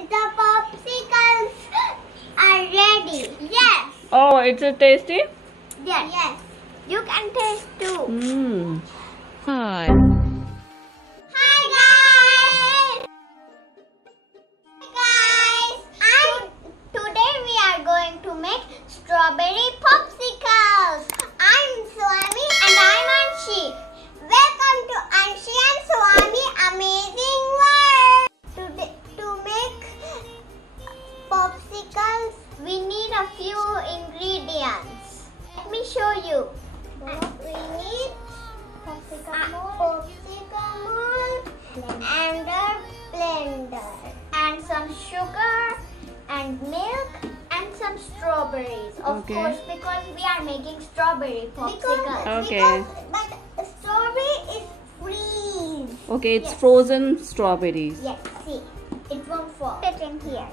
The popsicles are ready. Yes. Oh, it's a tasty? Yes. Yes. You can taste too. Hi. Hi guys. Today we are going to make strawberry popsicles. I'm Swami and I'm Anshi. Welcome to Anshi and Swami Amazing World. Today, to make popsicles, we need a few ingredients. Let me show you. We need popsicle mold and a blender and some sugar and milk and some strawberries. Of course, because we are making strawberry popsicles. But strawberry is freeze. Okay, it's frozen strawberries. Yes, see, it won't fall. Put it in here.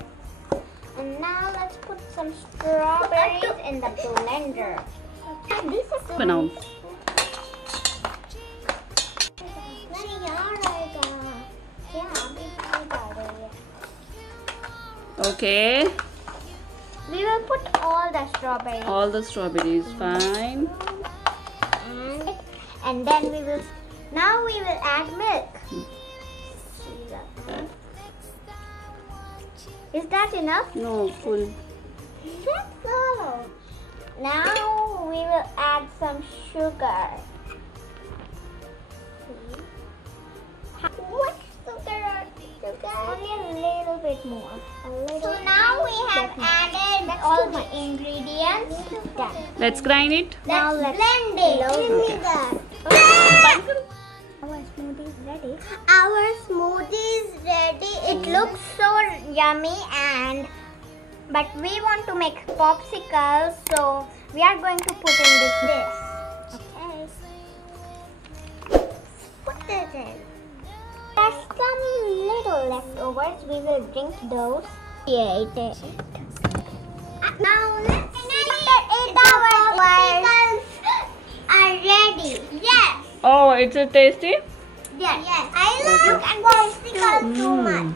And now let's put some strawberries in the blender. Okay, this is Banao. Okay. We will put all the strawberries. All the strawberries, fine. And then we will. Now we will add milk. Is that enough? No, full. That's all. Now we will add some sugar. What sugar? Only a little bit more. So now we have added all the ingredients. Done. Let's grind it. Now let's blend it. Our smoothie is ready. Our smoothie is ready. It looks so yummy, but we want to make popsicles, so we are going to put in this. Okay. Put it in. There's some little leftovers. We will drink those. Now let's see if our popsicles are ready. Yes. Oh, it's a tasty? Yes. I love popsicles so much.